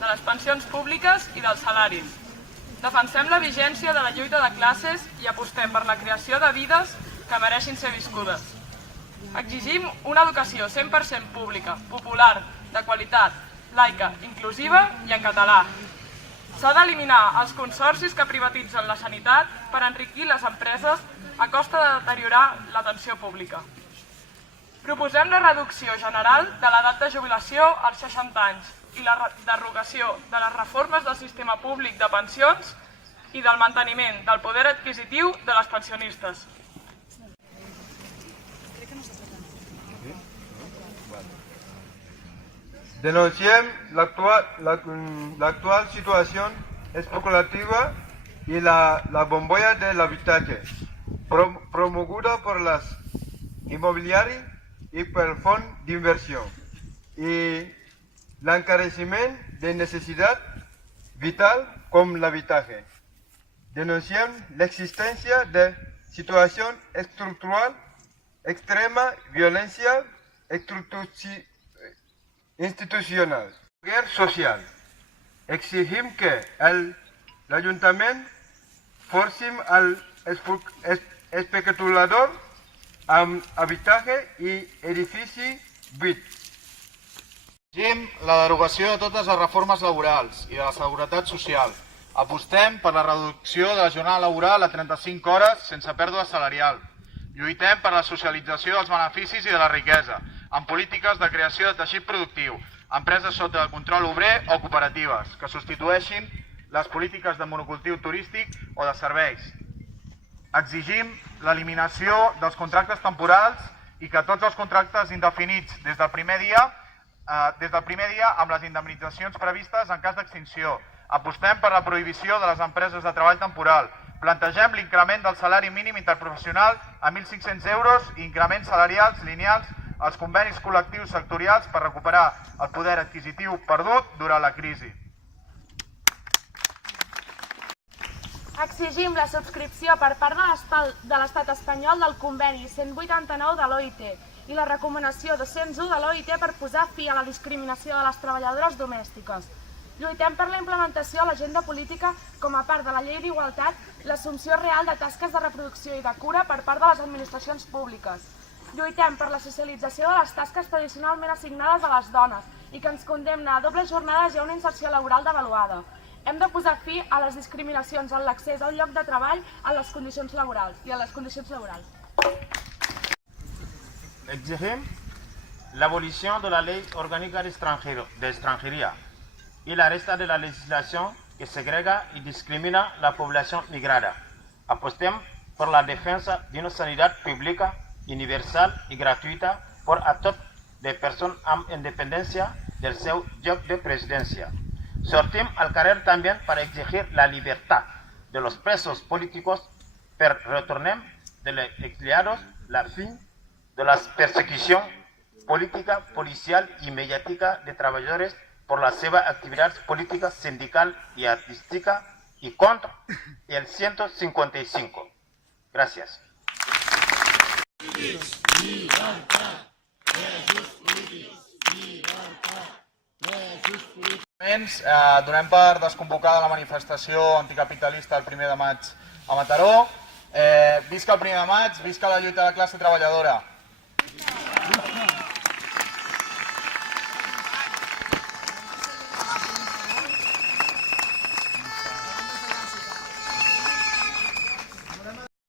de les pensions públiques i dels salaris. Defensem la vigència de la lluita de classes i apostem per la creació de vides que mereixin ser viscudes. Exigim una educació 100% pública, popular, de qualitat, laica, inclusiva i en català. S'ha d'eliminar els consorcis que privatitzen la sanitat per enriquir les empreses a costa de deteriorar l'atenció pública. Proposem la reducció general de l'edat de jubilació als 60 anys i la derogació de les reformes del sistema públic de pensions i del manteniment del poder adquisitiu de les pensionistes. Denunciem l'actual situació especulativa y la bombolla del habitatge, promoguda por las inmobiliarias y por el Fons d'Inversió, y l'encareciment de necessitat vital com l'habitatge. Denunciem l'existència de situació estructural, extrema violència institucional, guerra social. Exigim que l'Ajuntament forcim al especulador amb habitatge i edifici buit. Exigim la derogació de totes les reformes laborals i de la seguretat social. Apostem per la reducció de la jornada laboral a 35 hores sense pèrdua salarial. Lluitem per la socialització dels beneficis i de la riquesa, amb polítiques de creació de teixit productiu, empreses sota control obrer o cooperatives, que substitueixin les polítiques de monocultiu turístic o de serveis. Exigim l'eliminació dels contractes temporals i que tots els contractes indefinits des del primer dia amb les indemnitzacions previstes en cas d'extinció. Apostem per la prohibició de les empreses de treball temporal. Plantegem l'increment del salari mínim interprofessional a 1.500 euros i increments salarials lineals als convenis col·lectius sectorials per recuperar el poder adquisitiu perdut durant la crisi. Exigim la subscripció per part de l'Estat espanyol del conveni 189 de l'OIT i la recomanació 201 de l'OIT per posar fi a la discriminació de les treballadores domèstiques. Lluitem per la implementació a l'agenda política com a part de la llei d'igualtat l'assumpció real de tasques de reproducció i de cura per part de les administracions públiques. Lluitem per la socialització de les tasques tradicionalment assignades a les dones i que ens condemna a dobles jornades i a una inserció laboral devaluada. Hem de posar fi a les discriminacions en l'accés al lloc de treball i a les condicions laborals. Exigim l'abolición de la Ley Orgánica de Extranjería y la resta de la legislación que segrega y discrimina la población migrada. Apostemos por la defensa de una sanidad pública, universal y gratuita a totes les persones amb independència del seu lloc de presidència. Sortim al carrer també per exigir la llibertat de los presos políticos, per retornem de los exiliados, la fin de la persecució política, policial i mediàtica de treballadors por la seva activitat política, sindical y artística y contra el 155. Gracias. Donem per desconvocada la manifestació anticapitalista el 1 de maig a Mataró. Visca el 1 de maig, visca la lluita de la classe treballadora.